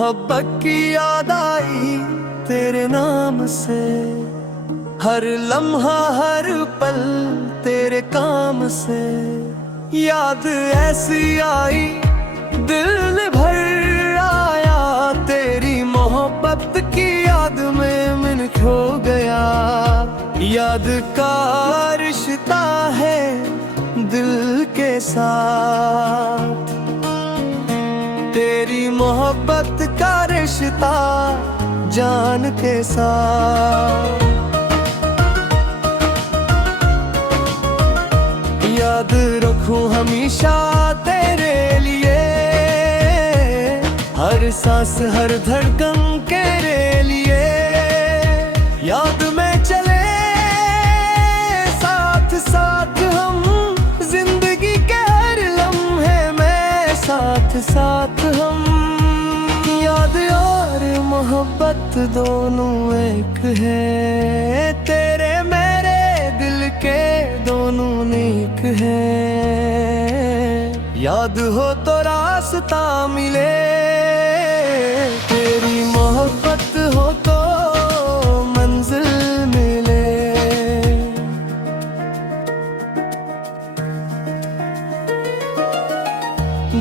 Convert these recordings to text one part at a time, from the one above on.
मोहब्बत की याद आई तेरे नाम से, हर लम्हा हर पल तेरे काम से। याद ऐसी आई दिल भर आया, तेरी मोहब्बत की याद में मैं खो गया। याद का रिश्ता है दिल के साथ, तेरी मोहब्बत का रिश्ता जान के साथ। याद रखूं हमेशा तेरे लिए, हर सांस हर धड़कन तेरे लिए। याद में चले साथ साथ हम, जिंदगी के हर लम्हे में साथ साथ हम। याद और मोहब्बत दोनों एक है, तेरे मेरे दिल के दोनों नेक है। याद हो तो रास्ता मिले, तेरी मोहब्बत हो तो मंजिल मिले।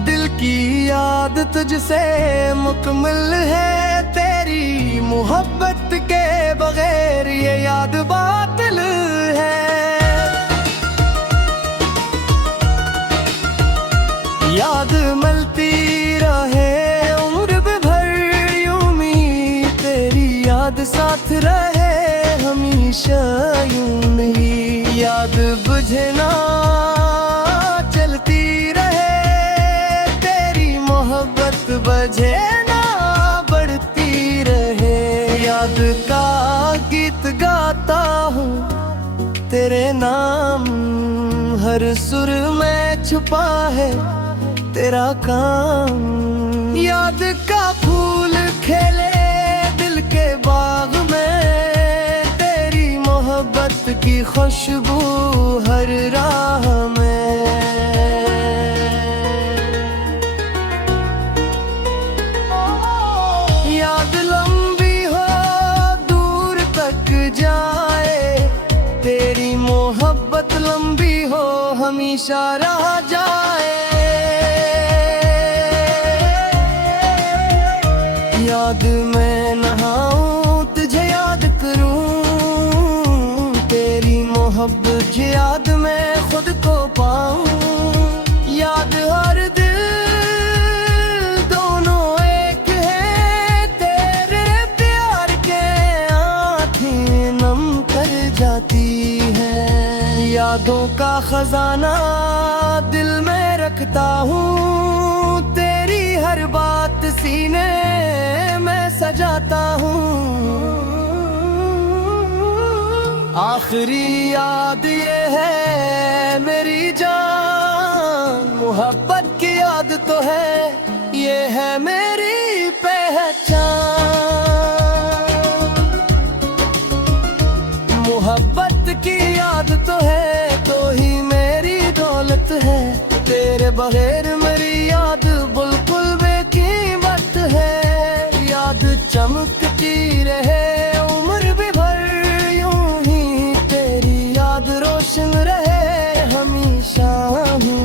दिल की याद तुझसे मुकम्मल है, तेरी मोहब्बत के बगैर ये याद बातिल है। याद मिलती रहे उम्र भर यूं ही, तेरी याद साथ रहे हमेशा यूं नहीं। याद बुझे ना चलती रहे, तेरी मोहब्बत बजे ना बढ़ती रहे। याद का गीत गाता हूँ तेरे नाम, हर सुर में छुपा है तेरा काम। याद का फूल खेले दिल के बाग में, तेरी मोहब्बत की खुशबू हर राह में। याद लंबी हो दूर तक जाए, तेरी मोहब्बत लंबी हो हमेशा रह जाए। याद में नहाऊं तुझे याद करूं, तेरी मोहब्बत याद में खुद को पाऊं। याद हर दिल दोनों एक है, तेरे प्यार के आँखें नम कर जाती है। यादों का खजाना दिल में रखता हूँ, तेरी हर बात सीने में सजाता हूँ। आखिरी याद ये है मेरी जान, मोहब्बत की याद तो है ये है मेरी पहचान। मोहब्बत की याद तो है तो ही मेरी दौलत है, तेरे बगैर मेरी याद बिल्कुल बेकीमत है। याद चमकती रहे उम्र भी भर यूं ही, तेरी याद रोशन रहे हमेशा ही।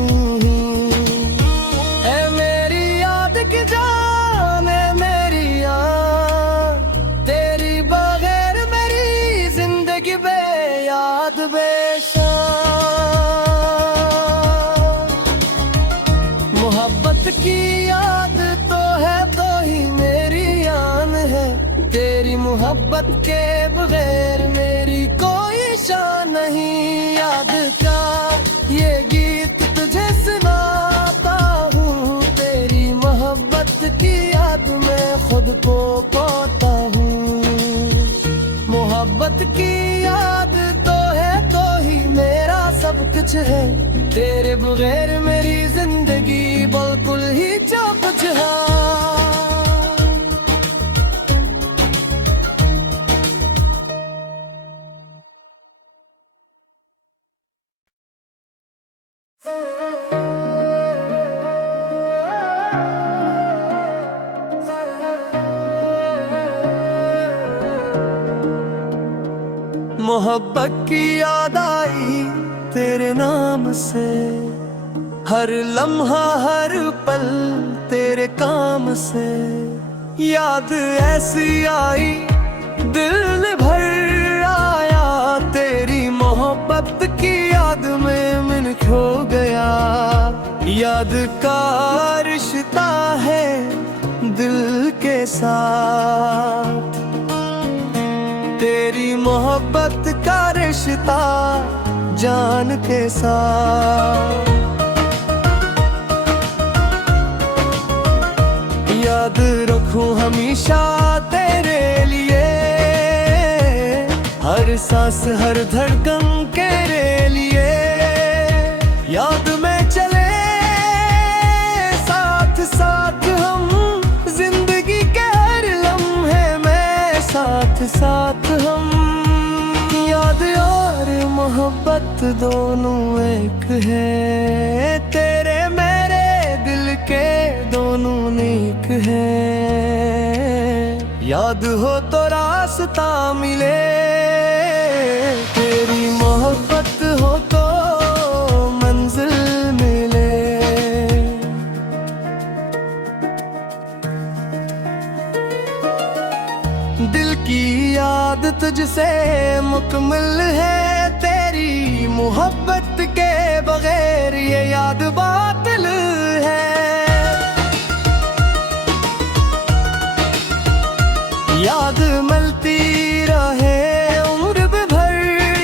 है मेरी याद की जान, है मेरी याद, तेरी बगैर मेरी जिंदगी बेयाद बेशान। मोहब्बत की याद तो है तो ही मेरी आन है, तेरी मोहब्बत के बगैर मेरी कोई शान नहीं। याद का ये गीत तुझे सुनाता हूँ, तेरी मोहब्बत की याद में खुद को पाता हूँ। मोहब्बत की याद तो है तो ही मेरा सब कुछ है, तेरे बगैर मेरी जिंदगी बिल्कुल ही चौपचहा। मोहब्बत की याद आई तेरे नाम से, हर लम्हा हर पल तेरे काम से। याद ऐसी आई दिल भर आया, तेरी मोहब्बत की याद में मन खो गया। याद का रिश्ता है दिल के साथ, तेरी मोहब्बत का रिश्ता जान के साथ। याद रखूं हमेशा तेरे लिए, हर सांस हर धड़कन तेरे लिए। याद में चले साथ साथ हम, जिंदगी के हर लम्हे में साथ साथ हम। याद और मोहब्बत दोनों एक है, तेरे मेरे दिल के दोनों नेक है। याद हो तो रास्ता मिले, तेरी मोहब्बत हो तो मंजिल मिले। दिल की याद तुझसे मुकम्मल है, तेरी मोहब्बत के बगैर ये याद बातिल है। याद मिलती रहे उम्र भर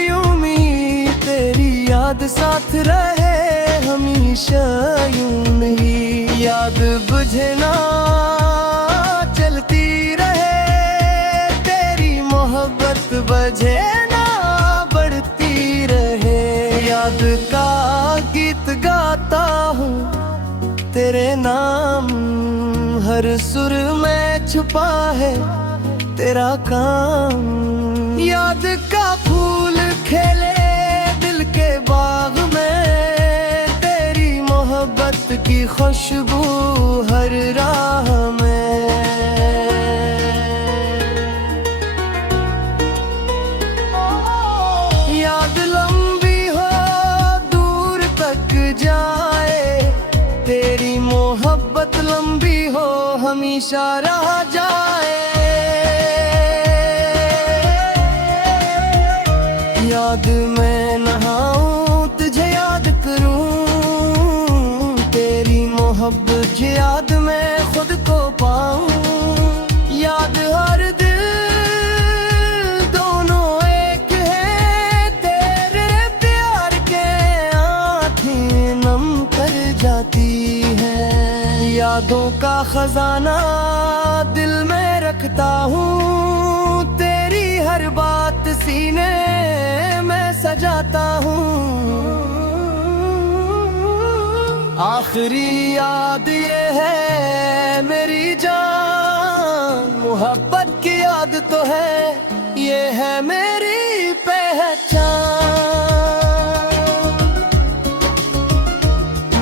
यूं ही, तेरी याद साथ रहे हमेशा यूं नहीं। याद बुझे ना चलती रहे, तेरी मोहब्बत बजे ना बढ़ती रहे। याद का गीत गाता हूँ तेरे नाम, हर सुर में छुपा है तेरा काम। याद का फूल खेले दिल के बाग में, तेरी मोहब्बत की खुशबू हर राह में। याद लंबी हो दूर तक जाए, तेरी मोहब्बत लंबी हो हमेशा रह जाए। याद में नहाऊं तुझे याद करूं, तेरी मोहब्बत याद में खुद को पाऊं। याद हर दिल दोनों एक है, तेरे प्यार के आँखें नम कर जाती है। यादों का खजाना दिल में रखता हूँ, तेरी हर बात सीने में सजाता हूँ। आखिरी याद ये है मेरी जान, मोहब्बत की याद तो है ये है मेरी पहचान।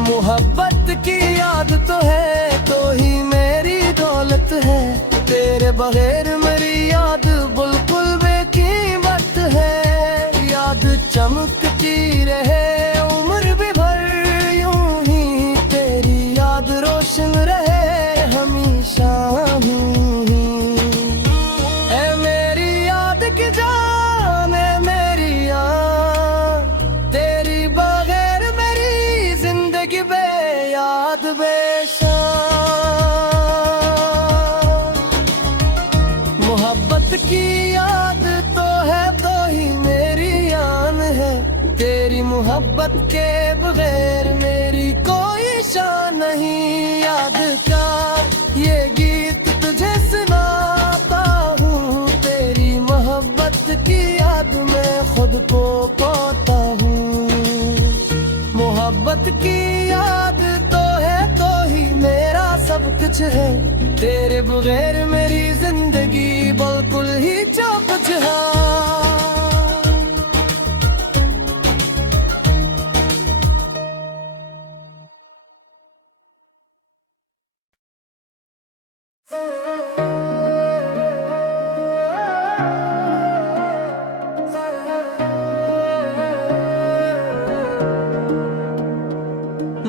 मोहब्बत की याद तो है तो ही मेरी दौलत है, तेरे बगैर मेरी याद बिल्कुल बेकीमत है। याद चमकती रहे उम्र भी भर यूं ही, तेरी याद रोशन रहे हमेशा ही। ऐ मेरी याद की जान, ऐ मेरी याद, तेरी बगैर मेरी जिंदगी बेयाद बेशान। मोहब्बत की याद तो है तो ही मेरी आन है, तेरी मोहब्बत के बगैर मेरी कोई शान नहीं। याद का ये गीत तुझे सुनाता हूँ, तेरी मोहब्बत की याद में खुद को पाता हूँ। मोहब्बत की याद तो है तो ही मेरा सब कुछ है, तेरे बगैर मेरी जिंदगी बिल्कुल ही चौपचहा।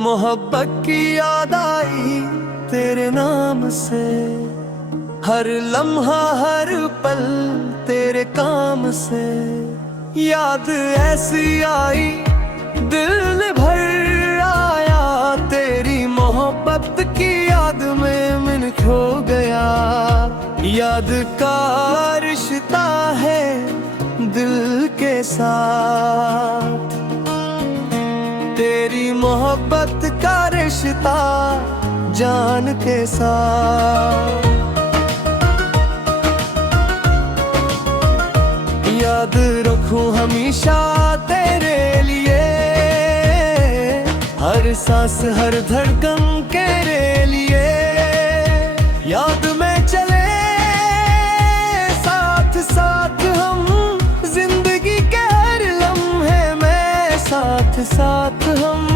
मोहब्बत की याद आई तेरे नाम से, हर लम्हा हर पल तेरे काम से। याद ऐसी आई दिल भर आया, तेरी मोहब्बत की याद में मैं खो गया। याद का रिश्ता है दिल के साथ, तेरी मोहब्बत का रिश्ता जान के साथ। याद रखूं हमेशा तेरे लिए, हर सांस हर धड़कन तेरे लिए। याद में चले साथ साथ हम, जिंदगी के हर लम्हे में साथ साथ हम।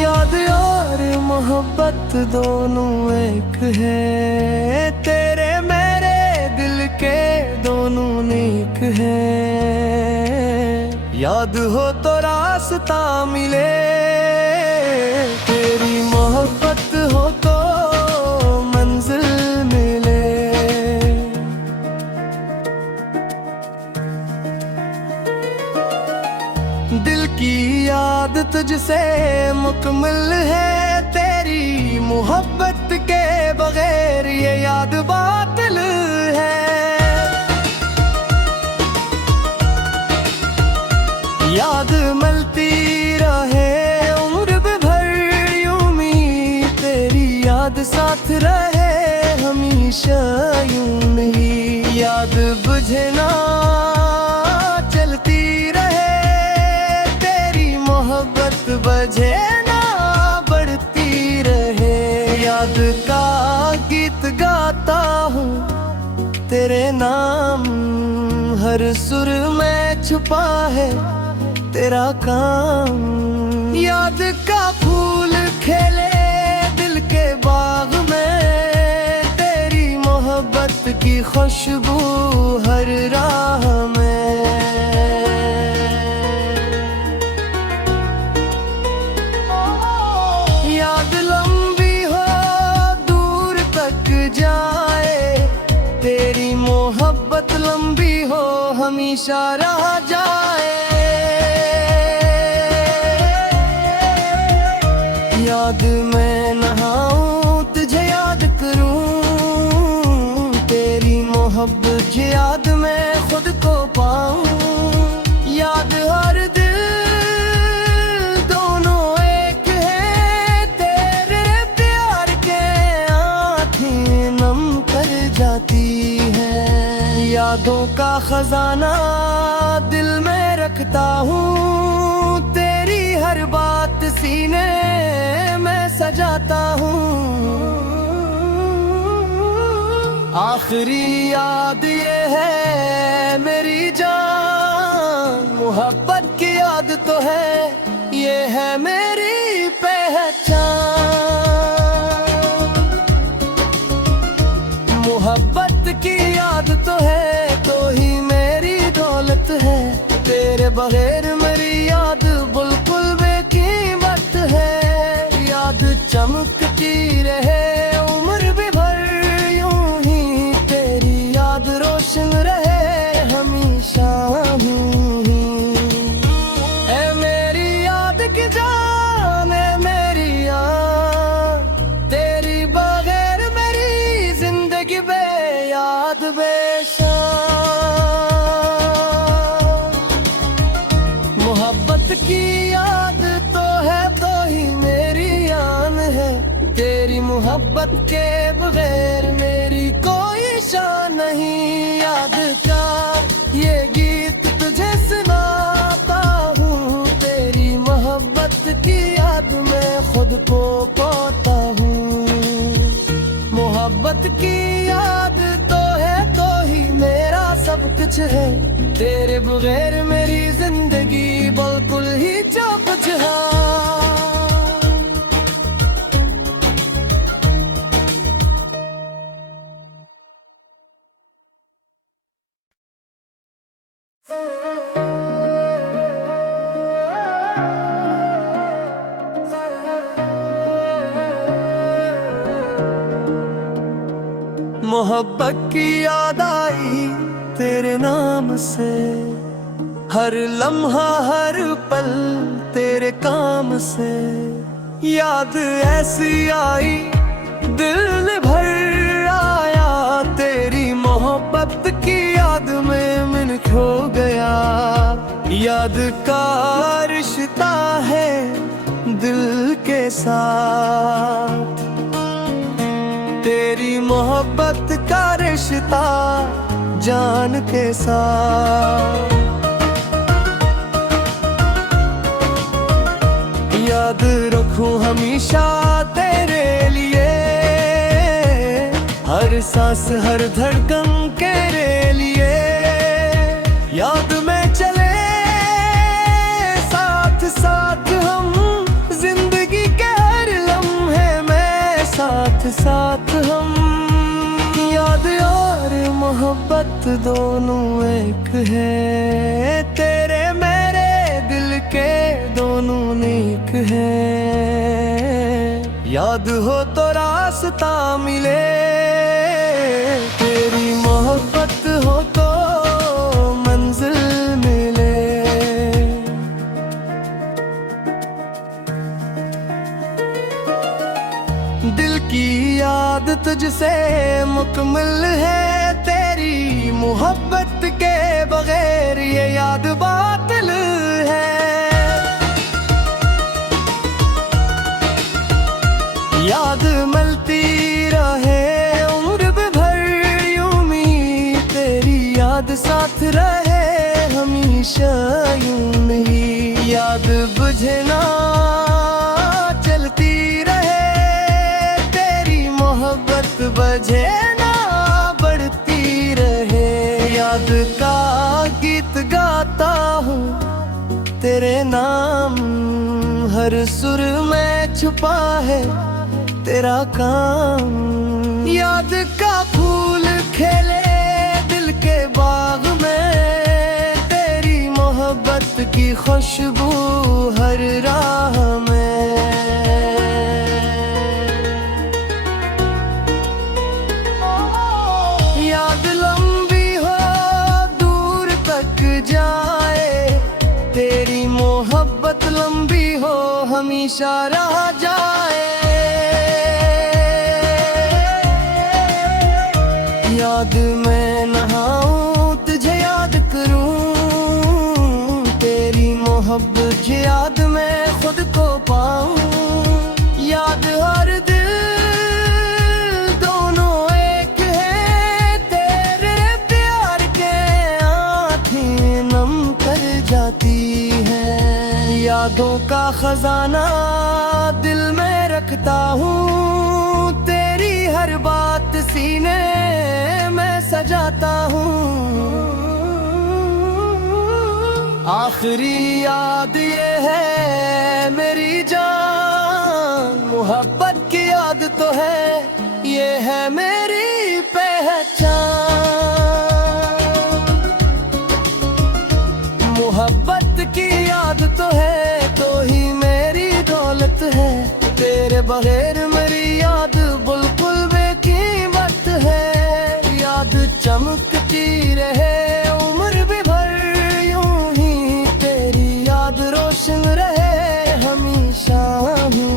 याद और मोहब्बत दोनों एक है, तेरे मेरे दिल के दोनों नेक है। याद हो तो रास्ता मिले, तेरी मोहब्बत हो तो मंजिल मिले। दिल की याद तुझसे मुकम्मल है, तेरी मोहब्बत के बगैर ये याद बातिल है। याद मिलती रहे उम्र भर यूं ही, तेरी याद साथ रहे हमेशा यूं नहीं। याद बुझे ना चलती रहे, तेरी मोहब्बत बजे ना बढ़ती रहे। याद का गीत गाता हूँ तेरे नाम, हर सुर में छुपा है तेरा काम। याद का फूल खेले दिल के बाग में, तेरी मोहब्बत की खुशबू हर राह में। याद लंबी हो दूर तक जाए, तेरी मोहब्बत लंबी हो हमेशा रह जाए। याद में नहाऊं तुझे याद करूं, तेरी मोहब्बत याद में खुद को पाऊं। याद हर दिल दोनों एक है, तेरे प्यार के आँखें नम कर जाती है। यादों का खजाना दिल में रखता हूँ, तेरी हर बात सीने में सजाता हूँ। आखिरी याद ये है मेरी जान, मोहब्बत की याद तो है ये है मेरी पहचान। मोहब्बत की याद तो है तो ही मेरी दौलत है, तेरे बगैर मेरी याद बिल्कुल बेकीमत है। याद चमकती रहे उम्र भी भर यूं ही, तेरी याद रोशन रहे हमेशा ही। है मेरी याद की जान, है मेरी याद, तेरी बगैर मेरी जिंदगी बेयाद बेशान। मोहब्बत की याद तो है तो ही मेरी आन है, तेरी मोहब्बत के बगैर मेरी कोई शान नहीं। याद का ये गीत तुझे सुनाता हूँ, तेरी मोहब्बत की याद में खुद को पाता हूँ। मोहब्बत की याद तो है तो ही मेरा सब कुछ है, तेरे बगैर मेरी जिंदगी बिल्कुल ही जो कुछ है। मोहब्बत की याद आई तेरे नाम से, हर लम्हा हर पल तेरे काम से। याद ऐसी आई दिल भर आया, तेरी मोहब्बत की याद में मैं खो गया। याद का रिश्ता है दिल के साथ, तेरी मोहब्बत का रिश्ता जान के साथ। याद रखूं हमेशा तेरे लिए, हर सांस हर धड़कन तेरे लिए। याद में चले साथ साथ हम, जिंदगी के हर लम्हे में साथ साथ हम। याद और मोहब्बत दोनों एक है, तेरे मेरे दिल के दोनों नेक है। याद हो तो रास्ता मिले, तेरी मोहब्बत हो तो मंजिल मिले। दिल की याद तुझसे मुकम्मल है, तेरी मोहब्बत के बगैर ये याद बातिल है। याद मिलती रहे उम्र भर यूं ही, तेरी याद साथ रहे हमेशा यूं ही। याद बुझे ना चलती रहे, तेरी मोहब्बत बजे ना बढ़ती रहे। याद का गीत गाता हूँ तेरे नाम, हर सुर में छुपा है तेरा काम। याद का फूल खेले दिल के बाग में, तेरी मोहब्बत की खुशबू हर राह में। याद लंबी हो दूर तक जाए, तेरी मोहब्बत लंबी हो हमेशा रह जाए। याद में नहाऊं तुझे याद करूं, तेरी मोहब्बत याद में खुद को पाऊं। याद हर दिल दोनों एक है, तेरे प्यार के आँखें नम कर जाती है। यादों का खजाना दिल में रखता हूँ, तेरी हर बात सीने में सजाता हूँ। आखिरी याद ये है मेरी जान, मोहब्बत की याद तो है ये है मेरी पहचान। मोहब्बत की याद तो है तो ही मेरी दौलत है, तेरे बगैर मेरी याद बिल्कुल बेकीमत है। याद चमकती रहे उम्र भी भर यूं ही, तेरी याद रोशन रहे हमेशा ही।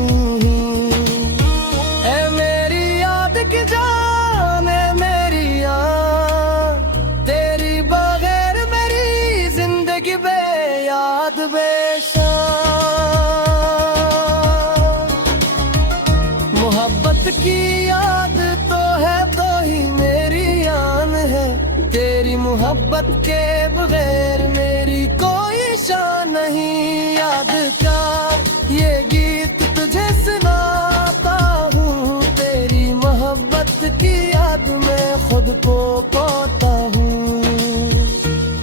ऐ मेरी याद की जान, ऐ मेरी याद, तेरी बगैर मेरी जिंदगी बेयाद बेशान। मोहब्बत की याद तो है तो ही मेरी आन है, तेरी मोहब्बत के बगैर मेरी कोई शान नहीं। याद का ये गीत तुझे सुनाता हूँ, तेरी मोहब्बत की याद में खुद को पाता हूँ।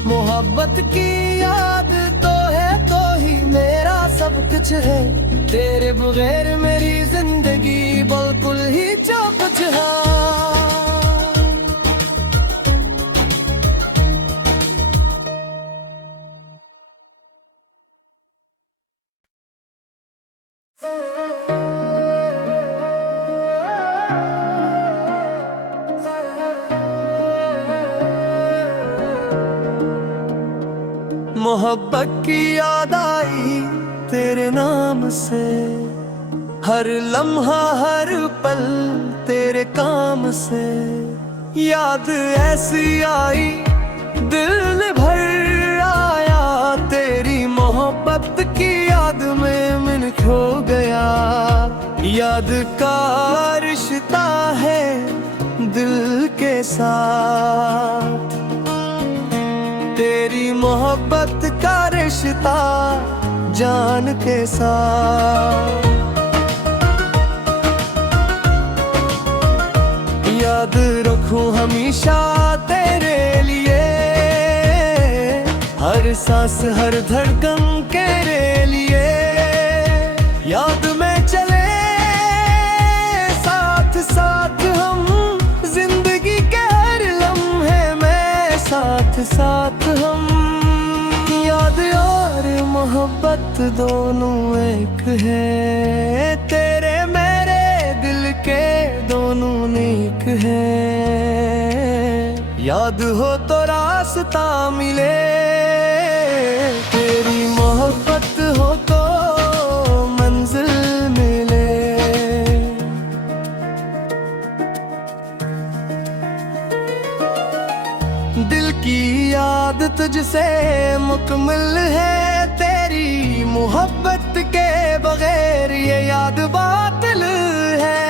मोहब्बत की याद तो है तो ही मेरा सब कुछ है, तेरे बगैर मेरी जिंदगी बिल्कुल ही चौकस है। मोहब्बत की याद आई तेरे नाम से, हर लम्हा हर पल तेरे काम से। याद ऐसी आई दिल भर आया, तेरी मोहब्बत की याद में मन खो गया। याद का रिश्ता है दिल के साथ, तेरी मोहब्बत का रिश्ता जान के साथ। याद रखूं हमेशा तेरे लिए, हर सांस हर धड़कन तेरे लिए। याद में चले साथ साथ हम, जिंदगी के हर लम्हे में साथ साथ हम। याद और मोहब्बत दोनों एक है, तेरे मेरे दिल के दोनों नेक है। याद हो तो रास्ता मिले, तेरी मोहब्बत हो तो मंजिल मिले। दिल की याद तुझसे मुकम्मल है, तेरी मोहब्बत के बगैर ये याद बातिल है।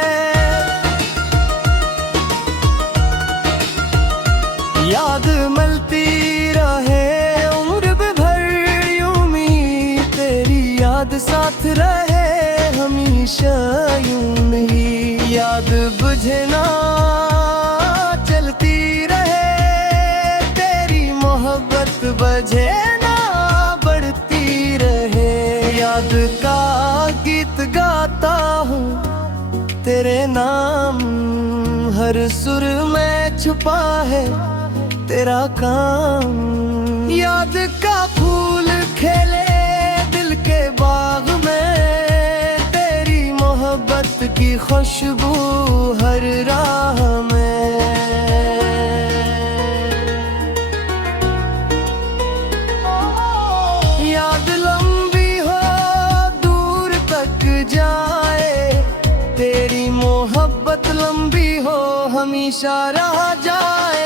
याद मिलती रहे उम्र भर यूं ही, तेरी याद साथ रहे हमेशा यूं नहीं। याद बुझे ना चलती रहे, तेरी मोहब्बत बजे ना बढ़ती रहे। याद का गीत गाता हूँ तेरे नाम, हर सुर में छुपा है तेरा काम। याद का फूल खेले दिल के बाग में, तेरी मोहब्बत की खुशबू हर राह में। याद लंबी हो दूर तक जाए, तेरी मोहब्बत लंबी हो हमेशा रह जाए।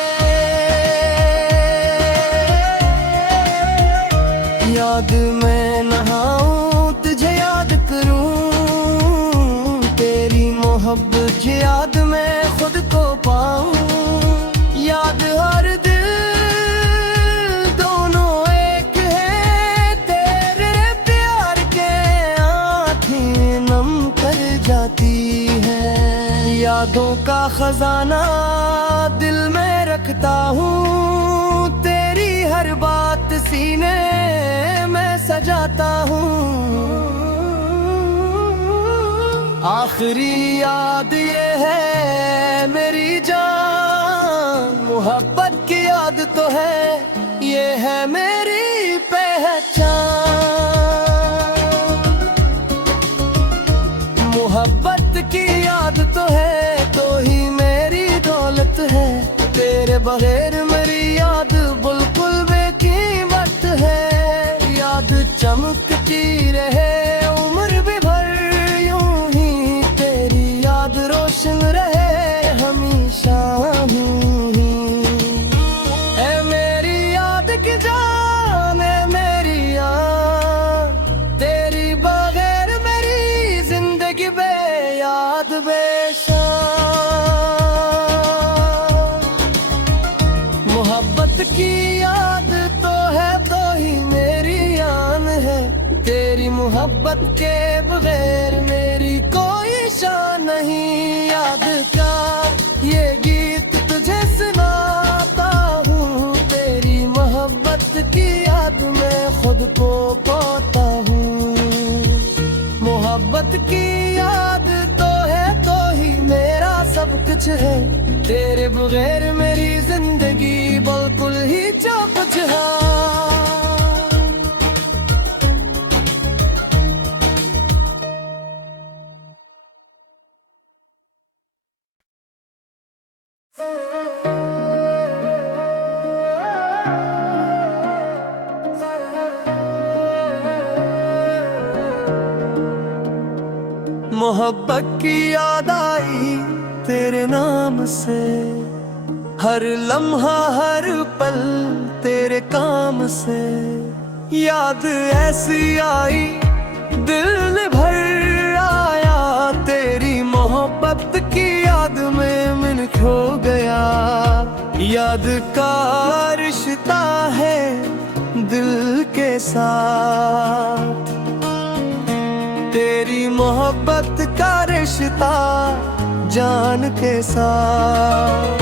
याद में नहाऊं तुझे याद करूं, तेरी मोहब्बत याद में खुद को पाऊं। याद हर दिल दोनों एक है, तेरे प्यार के आँखें नम कर जाती है। यादों का खजाना दिल में रखता हूँ, तेरी हर बात सीने में सजाता हूँ। आखिरी याद ये है मेरी जान, मोहब्बत की याद तो है ये है मेरी पहचान। मोहब्बत की याद तो है तो ही मेरी दौलत है, तेरे बगैर मेरी याद बिल्कुल बेकीमत है। याद चमकती रहे उम्र भी भर यूं ही, तेरी याद रोशन रहे हमेशा ही। है मेरी याद की जान, है मेरी याद, तेरी बगैर मेरी जिंदगी बेयाद बेशान। मोहब्बत की याद तो है तो ही मेरी जान है, तेरी मोहब्बत के बगैर मेरी कोई शान नहीं। याद का ये गीत तुझे सुनाता हूँ, तेरी मोहब्बत की याद में खुद को पाता हूँ। मोहब्बत की याद तो है तो ही मेरा सब कुछ है, तेरे बगैर मेरी जिंदगी बिल्कुल ही जो कुछ है। मोहब्बत की याद आई तेरे नाम से, हर लम्हा हर पल तेरे काम से। याद ऐसी आई दिल भर आया, तेरी मोहब्बत की याद में मन खो गया। याद का रिश्ता है दिल के साथ, तेरी मोहब्बत का रिश्ता जान के साथ।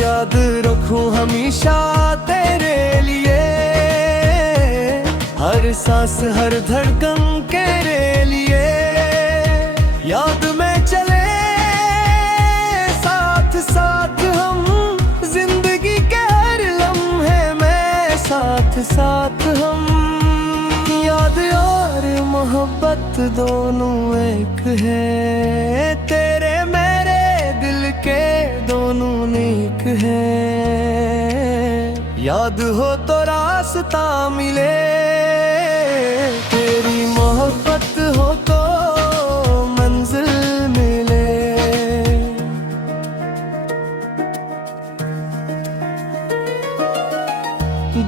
याद रखूं हमेशा तेरे लिए, हर सांस हर धड़कन तेरे लिए। याद में चले साथ साथ हम, जिंदगी के हर लम्हे में साथ साथ हम। याद और मोहब्बत दोनों एक है, तेरे मेरे दिल के दोनों नेक है। याद हो तो रास्ता मिले, तेरी मोहब्बत हो तो मंजिल मिले।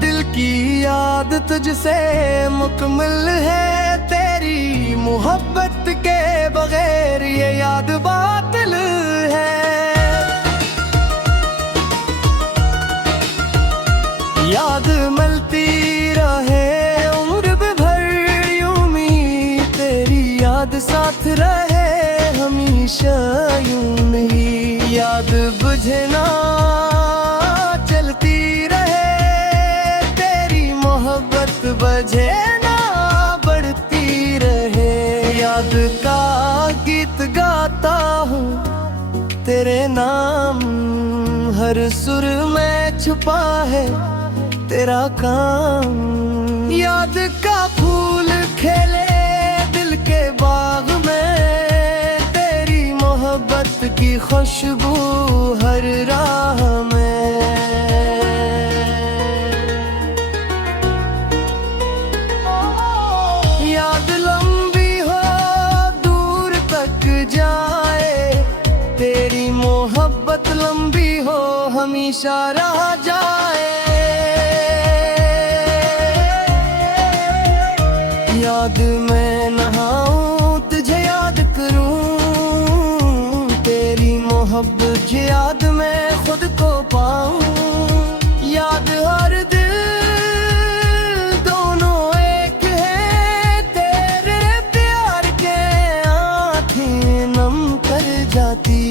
दिल की याद तुझसे मुकम्मल है, तेरी मोहब्बत के बगैर ये याद बातिल है। याद मिलती रहे उम्र भर यूं ही, तेरी याद साथ रहे हमेशा यूं नहीं। याद बुझे ना चलती रहे, तेरी मोहब्बत बजे ना बढ़ती रहे। याद का गीत गाता हूँ तेरे नाम, हर सुर में छुपा है तेरा काम। याद का फूल खेले दिल के बाग में, तेरी मोहब्बत की खुशबू हर राह में। याद लंबी हो दूर तक जाए, तेरी मोहब्बत लंबी हो हमेशा रह जाए। याद में नहाऊं तुझे याद करूं, तेरी मोहब्बत याद में खुद को पाऊं। याद हर दिल दोनों एक है, तेरे प्यार के आँखें नम कर जाती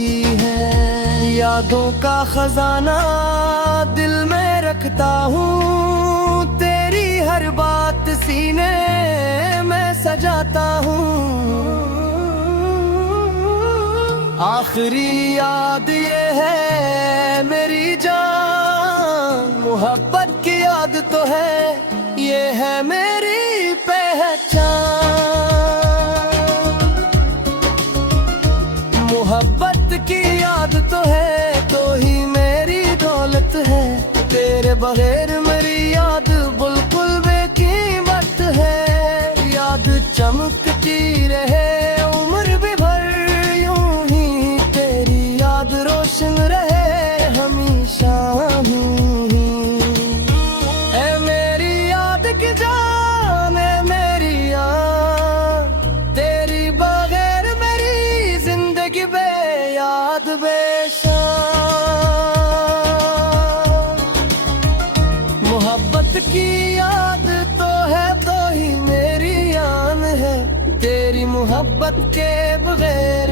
है। यादों का खजाना दिल में रखता हूँ, तेरी हर बात सीने में सजाता हूँ। आखिरी याद ये है मेरी जान, मोहब्बत की याद तो है ये है मेरी पहचान। मोहब्बत की याद तो है तो ही मेरी दौलत है, तेरे बगैर मेरी याद बिल्कुल बेकीमत है। याद चमकती रहे उम्र भी भर यूं ही, तेरी याद रोशन रहे हमेशा ही। ऐ मेरी याद की जान, ऐ मेरी याद, तेरी बगैर मेरी जिंदगी बेयाद बेशान। मोहब्बत की याद तो है तो ही मेरी आन है, तेरी मोहब्बत के बगैर